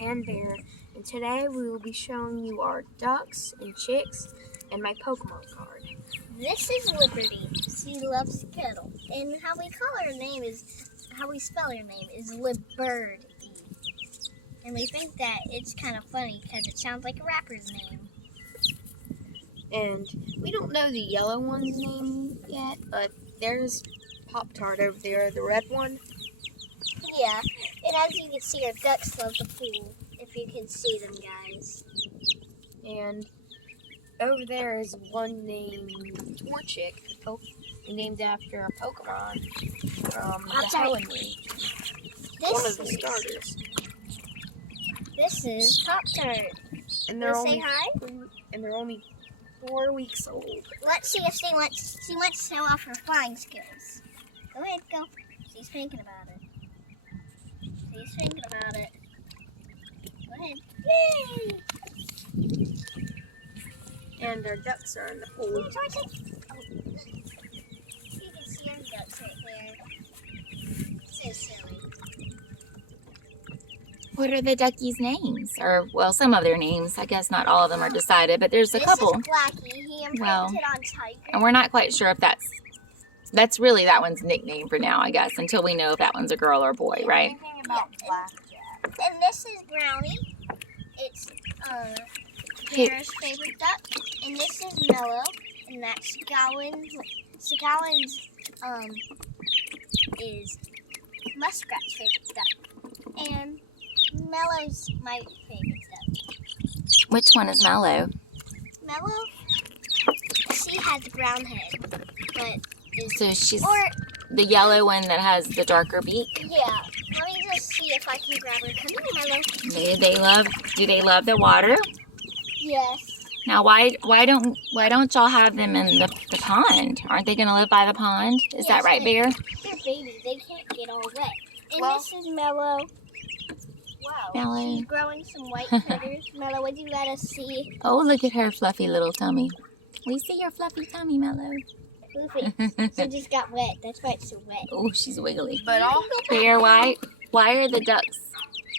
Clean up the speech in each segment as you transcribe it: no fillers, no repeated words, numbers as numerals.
and Bear, and today we will be showing you our ducks and chicks and my Pokemon card. This is Liberty. She loves Kettle. And how we spell her name is Liberty. And we think that it's kind of funny because it sounds like a rapper's name. And we don't know the yellow one's name yet, but there's Pop-Tart over there, the red one. Yeah, and as you can see, our ducks love the pool, if you can see them, guys. And over there is one named Torchic, named after a Pokemon from the Helen League. One of the starters. This is Pop-Tart. And they're say hi? And they're only 4 weeks old. Let's see if she wants to show off her flying skills. Go ahead, go. She's thinking about it. She's thinking about it. Go ahead. Yay! And our ducks are in the pool. You can see our ducks right there. So silly. What are the duckies' names? Or, well, some of their names. I guess not all of them are decided, but there's a couple. This is Blackie. He imprinted on Tiger. And we're not quite sure if that's really that one's nickname for now, I guess, until we know if that one's a girl or a boy, right? About And this is Brownie. It's Bear's favorite duck. And this is Mellow. And that's Gowan's. Gowan's is Muskrat's favorite duck. And Mellow's my favorite duck. Which one is Mellow? Mellow, she has a brown head, but So she's the yellow one that has the darker beak? Yeah. Let me just see if I can grab her. Come here, Mellow. Do they love the water? Yes. Now why don't y'all have them in the pond? Aren't they gonna live by the pond? Is that right, Bear? They're babies. They can't get all wet. And Well, this is Mellow. Wow. Mellow. She's growing some white critters. Mellow, would you let us see? Oh, look at her fluffy little tummy. We see your fluffy tummy, Mellow. She just got wet. That's why it's so wet. Oh, she's wiggly. But all Bear, why are the ducks?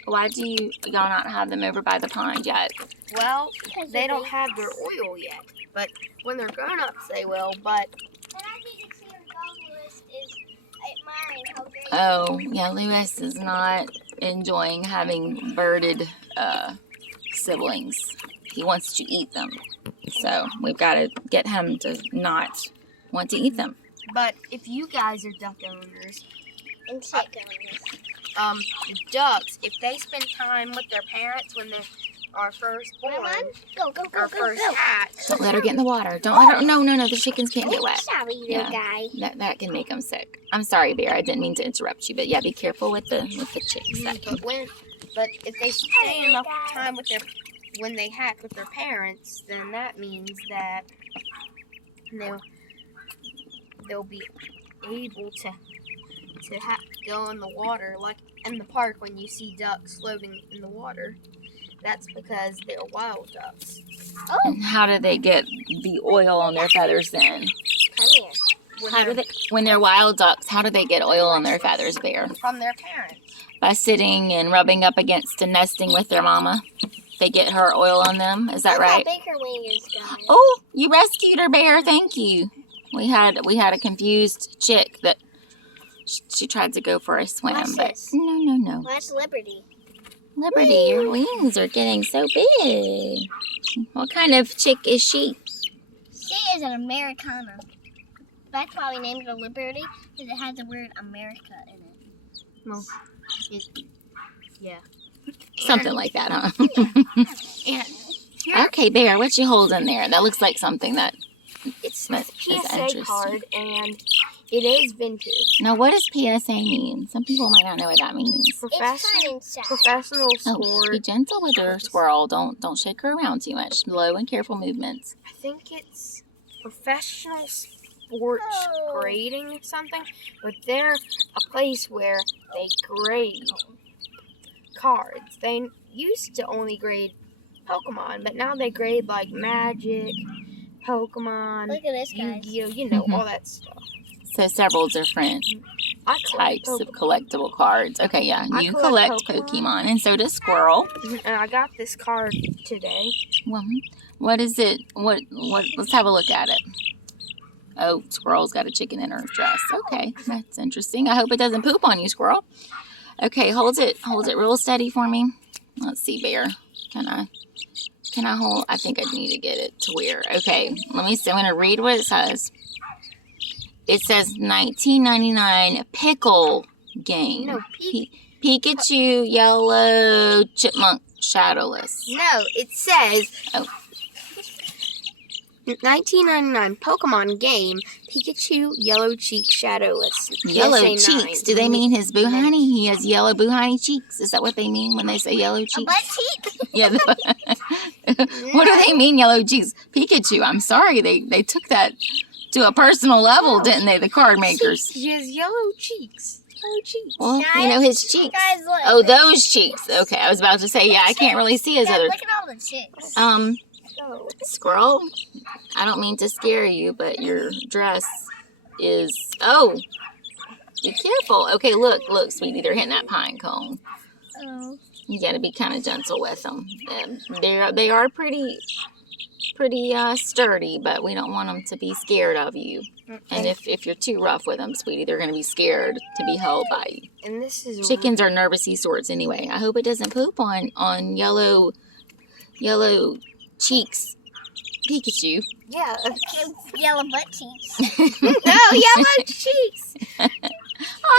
Why do y'all not have them over by the pond yet? well, they don't have their oil yet. But when they're grown ups, they will. But And as you can see, our dog Lewis is admiring how great. Oh, yeah, Lewis is not enjoying having birded siblings. He wants to eat them. So we've got to get him to not want to eat them. But if you guys are duck owners, And chick owners. ducks, if they spend time with their parents when they are first born, Go, or first hatch, Don't let her get in the water. Don't let her. No, the chickens can't get wet. Sorry, little Yeah. guy. That can make them sick. I'm sorry, Bear. I didn't mean to interrupt you, but yeah, be careful with the chicks. but if they stay enough time with when they hatch with their parents, then that means that they'll be able to go in the water, like in the park when you see ducks floating in the water. That's because they're wild ducks. And how do they get the oil on their feathers then? Come here. When they're wild ducks, how do they get oil on their feathers, Bear? From their parents. By sitting and rubbing up against and nesting with their mama? They get her oil on them, is that Look right? how big her wing is, guys. Oh, you rescued her, Bear. Thank you. We had a confused chick that she tried to go for a swim, Watch but this. no. Well, that's Liberty. Liberty, your wings are getting so big. What kind of chick is she? She is an Americana. That's why we named her Liberty, because it has the word America in it. Well, yeah. Something like that, huh? And Okay, Bear, what you holding there? That looks like something that it's is a PSA interesting. card, and it is vintage. Now, what does PSA mean? Some people might not know what that means. It's fun inside. Professional Oh, be sport. gentle with her, squirrel. Don't shake her around too much. Slow and careful movements. I think it's professional sports Oh. grading or something, but they're a place where they grade cards. They used to only grade Pokemon, but now they grade like Magic, Pokemon, Look at this, guys. Yu-Gi-Oh, you know, all that stuff. So several different types of collectible cards. Okay, yeah, I you collect collect Pokemon, and so does Squirrel. And I got this card today. Well, what is it? What? Let's have a look at it. Oh, Squirrel's got a chicken in her dress. Okay, that's interesting. I hope it doesn't poop on you, Squirrel. Okay, hold it real steady for me. Let's see, Bear. Can I hold? I think I need to get it to where. Okay, let me see. I'm gonna read what it says. It says 1999 pickle game. No, Pikachu, yellow, chipmunk, shadowless. No, it says Oh. 1999 Pokemon game, Pikachu, Yellow Cheek, Shadowless. Yellow PSA 9. cheeks. Do they mean his buhani? He has yellow buhani cheeks. Is that what they mean when they say yellow A cheeks? butt cheek? Yeah. What do they mean, yellow cheeks? Pikachu. I'm sorry, they took that to a personal level, didn't they? The card makers. He has yellow cheeks. Yellow cheeks. Well, you know his cheeks. Guys, look. Oh, those cheeks. Okay, I was about to say, yeah, I can't really see his Guys, other. look at all the chicks. Oh. Squirrel, I don't mean to scare you, but your dress is, oh, be careful. Okay, look, sweetie, they're hitting that pine cone. Oh. You gotta be kind of gentle with them. They are pretty sturdy, but we don't want them to be scared of you. And if you're too rough with them, sweetie, they're gonna be scared to be held by you. And this is Chickens are nervousy sorts anyway. I hope it doesn't poop on yellow cheeks Pikachu. Yeah. Yellow butt cheeks. No, yellow cheeks.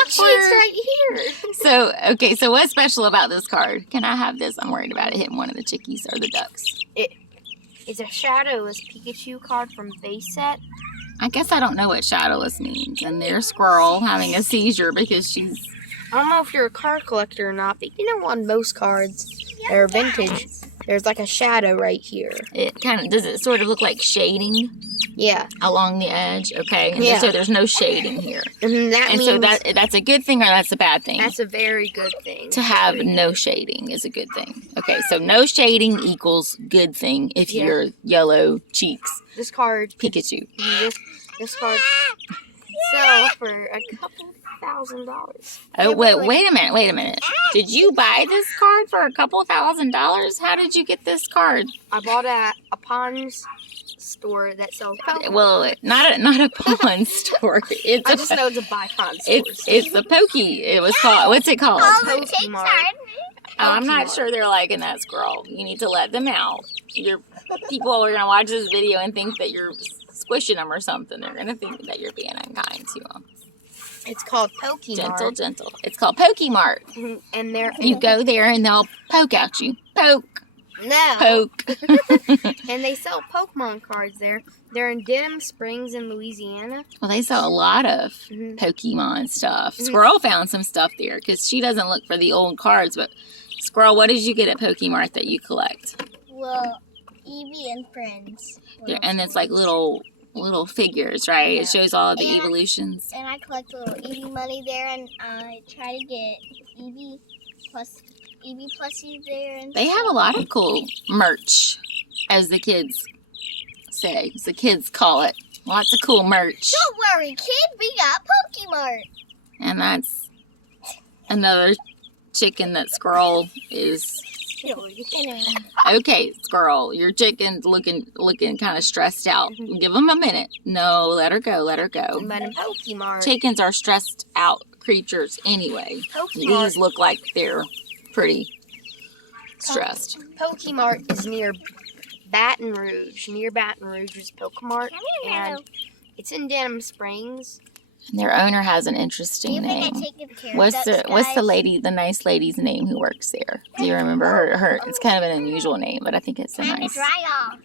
Cheeks right here. So, okay, so what's special about this card? Can I have this? I'm worried about it hitting one of the chickies or the ducks. It's a Shadowless Pikachu card from base set. I guess I don't know what shadowless means. And there's Squirrel having a seizure because she's... I don't know if you're a card collector or not, but you know on most cards that are vintage, there's like a shadow right here. It kind of... Does it sort of look like shading Yeah. along the edge? Okay. And Yeah. so there's no shading here. And that And means so that's a good thing or that's a bad thing? that's a very good thing. To have no shading is a good thing. Okay, so no shading equals good thing if Yeah. you're yellow cheeks This card, Pikachu. this card sell for a couple $1,000s. Oh, They were wait a minute. Did you buy this card for a couple $1,000s? How did you get this card? I bought it at a pawn's store that sells Pokemon. Well, not a pawn store. It's I a just know it's a buy pawn store. it's the Pokey. It was called. What's it called? All the chicks Pokemon. are I'm not Pokemon. sure they're liking that, Squirrel. You need to let them out. People are gonna watch this video and think that you're squishing them or something. They're gonna think that you're being unkind to them. It's called Pokemon. Gentle. It's called Pokemart. And they're You go there and they'll poke at you. Poke. And they sell Pokemon cards there. They're in Denham Springs in Louisiana. Well, they sell a lot of Mhm. Pokemon stuff. Mhm. Squirrel found some stuff there because she doesn't look for the old cards. But Squirrel, what did you get at Pokemart that you collect? Well, Eevee and friends. And it's like little figures, right? Yeah. It shows all of the And- evolutions. And I collect a little Eevee money there, and I try to get Eevee plushies there. And They have a lot of cool merch, as the kids say, as the kids call it. Lots of cool merch. Don't worry, kid, we got Pokemart. And that's another chicken that Squirrel is. Anyway, Okay, Squirrel, your chicken's looking kind of stressed out. Give him a minute. No, let her go. But in Pokemart, Chickens are stressed out creatures anyway. These Pokemart, look like they're pretty stressed. Pokemart is near Baton Rouge. Near Baton Rouge is Pokemart, and it's in Denham Springs. And their owner has an do you interesting think I name. take good care What's of the ducks, what's the guys? lady, the nice lady's name who works there? Do you remember her? It's kind of an unusual name, but I think it's a Time to nice. dry off.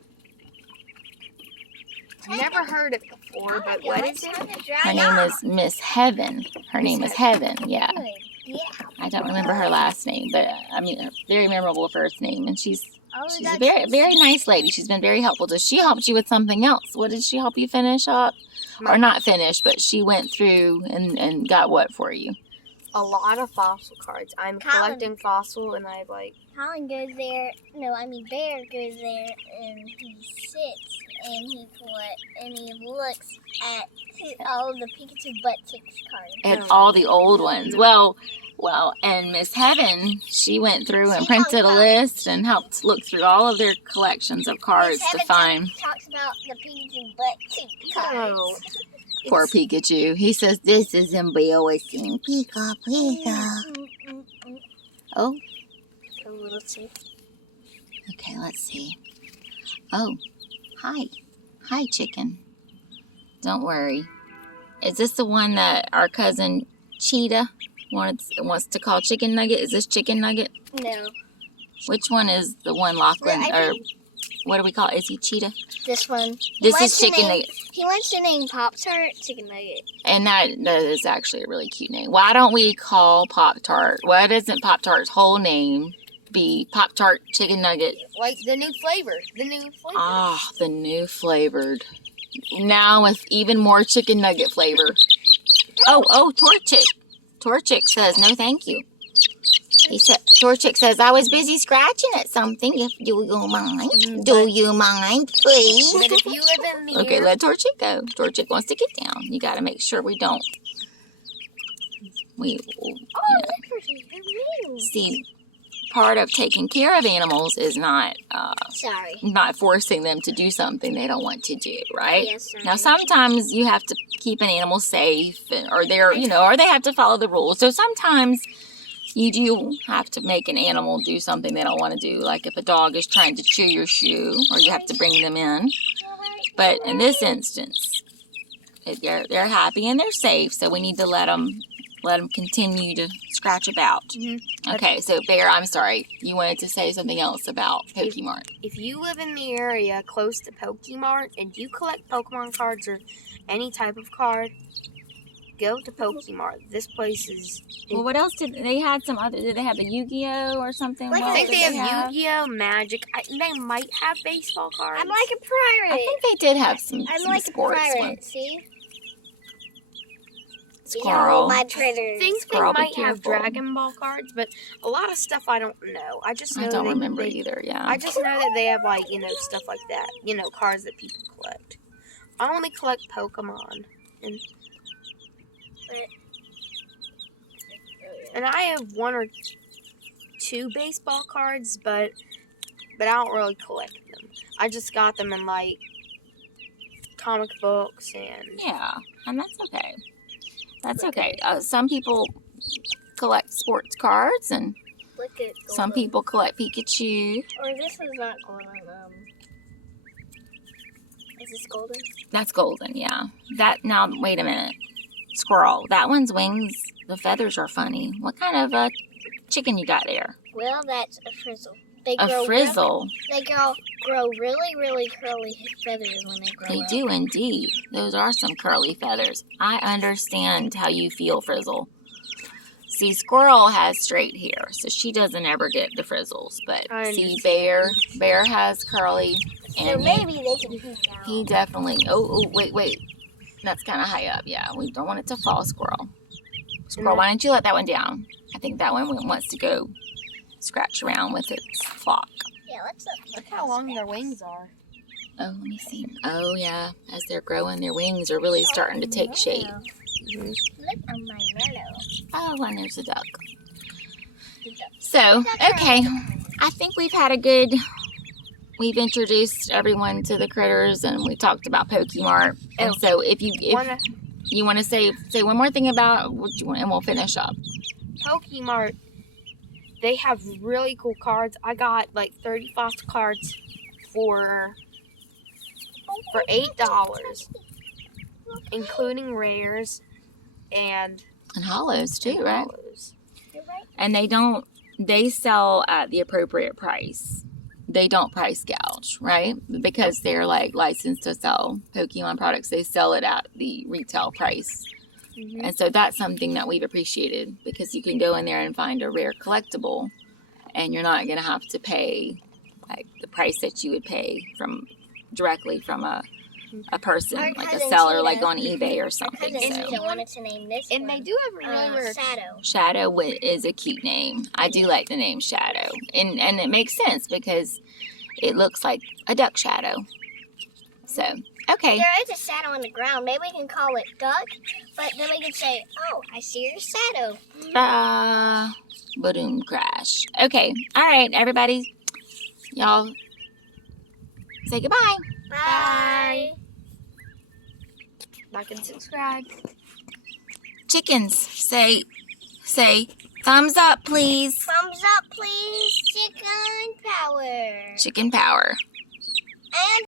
Never heard it before, but what is it? Her name is Miss Heaven. Her name is Heaven. Yeah, Yeah. I don't remember her last name, but I mean, a very memorable first name, and she's All the a ducks very are very nice lady. She's been very helpful. Does she helped you with something else? What did she help you finish up, or not finish? But she went through and got what for you? a lot of fossil cards. I'm Colin. collecting fossil, and I like. Colin goes there. No, I mean Bear goes there, and he sits and he looks at all the Pikachu butt kicks cards. And all the old ones. Well, and Miss Heaven, she went through and printed a list and helped look through all of their collections of cards to find. Talks about the Pikachu butt kick cards. Oh, Poor Pikachu. He says, this is embarrassing. Pika, Pika. Oh, A little too. okay, let's see. Oh, hi. Hi, chicken. Don't worry. Is this the one that our cousin Cheetah wants to call Chicken Nugget? Is this Chicken Nugget? No, Which one is the one Lachlan, I or think- what do we call it? Is he Cheetah? this one. This is Chicken Nugget. He wants to name Pop-Tart Chicken Nugget. And that is actually a really cute name. Why don't we call Pop-Tart? Why doesn't Pop-Tart's whole name be Pop-Tart Chicken Nugget? like the new flavor. The new flavor. Ah, the new flavored. Now with even more chicken nugget flavor. Oh, Torchic. Torchic says, no thank you. He said, Torchic says, I was busy scratching at something. If do you mind? Do you mind, please? But if you live in the Okay, let Torchic go. Torchic wants to get down. You got to make sure we don't. Oh, look, they're new. See, part of taking care of animals is not Sorry. forcing them to do something they don't want to do, right? Yes, sorry. Now, sometimes you have to keep an animal safe, or or they have to follow the rules. So sometimes you do have to make an animal do something they don't want to do, like if a dog is trying to chew your shoe, or you have to bring them in. But in this instance, they're happy and they're safe, so we need to let them continue to scratch about. Mm-hmm. Okay, so Bear, I'm sorry, you wanted to say something else about Pokemart. If you live in the area close to Pokemart and you collect Pokemon cards or any type of card, go to Pokemart. This place is. Well, what else did they had some other? Did they have a Yu-Gi-Oh or something? Like, What I think else they did have Yu-Gi-Oh, Magic. They might have baseball cards. I'm like a pirate. I think they did have some, I'm some like a sports pirate. ones. See? Squirrel. My I predators. think they Squirrel, be might have careful. Dragon Ball cards, but a lot of stuff I don't know. I just know I don't that remember they, either. Yeah. I just know that they have stuff like that. Cards that people collect. I only collect Pokemon, and I have one or two baseball cards, but I don't really collect them. I just got them in comic books and Yeah, and that's okay. That's okay. Some people collect sports cards, and Look at some people collect Pikachu. Or this is not golden. Is this golden? That's golden, yeah. Now, wait a minute. Squirrel. That one's wings. The feathers are funny. What kind of chicken you got there? Well, that's a frizzle. They A grow frizzle. They grow really, really curly feathers when they grow They up. do indeed. Those are some curly feathers. I understand how you feel, Frizzle. See, Squirrel has straight hair, so she doesn't ever get the frizzles. But I see, understand. Bear has curly, So and maybe they can peek out. he definitely. Oh, wait. That's kind of high up. Yeah, we don't want it to fall, Squirrel. Squirrel, why don't you let that one down? I think that one wants to go scratch around with its flock. Yeah, let's look how long their wings are. Oh, let me see. Oh, yeah. As they're growing, their wings are really starting to take shape. Mhm. Look on my mellow. Oh, and there's a duck. So, okay. I think we've we've introduced everyone to the critters, and we talked about Pokemart. And so if you want to say one more thing about what you want, and we'll finish up. Pokemart, they have really cool cards. I got 35 cards for $8, including rares and hollows too, right? hollows. You're right. And they sell at the appropriate price. They don't price gouge, right? Because they're licensed to sell Pokemon products. They sell it at the retail price. Mhm. And so that's something that we've appreciated, because you can go in there and find a rare collectible, and you're not going to have to pay the price that you would pay directly from a a person, Our like a cousin seller, Tina- like on eBay or Our something. cousin So. Tina wanted to name this And one. they do have a really Shadow. Shadow is a cute name. I do like the name Shadow. And it makes sense because it looks like a duck shadow. So, okay. There is a shadow on the ground. Maybe we can call it duck, but then we can say, oh, I see your shadow. Boom, crash. Okay. All right, everybody. Y'all say goodbye. Bye. Like and subscribe. Chickens, say thumbs up, please. Thumbs up, please. Chicken power. Chicken power. And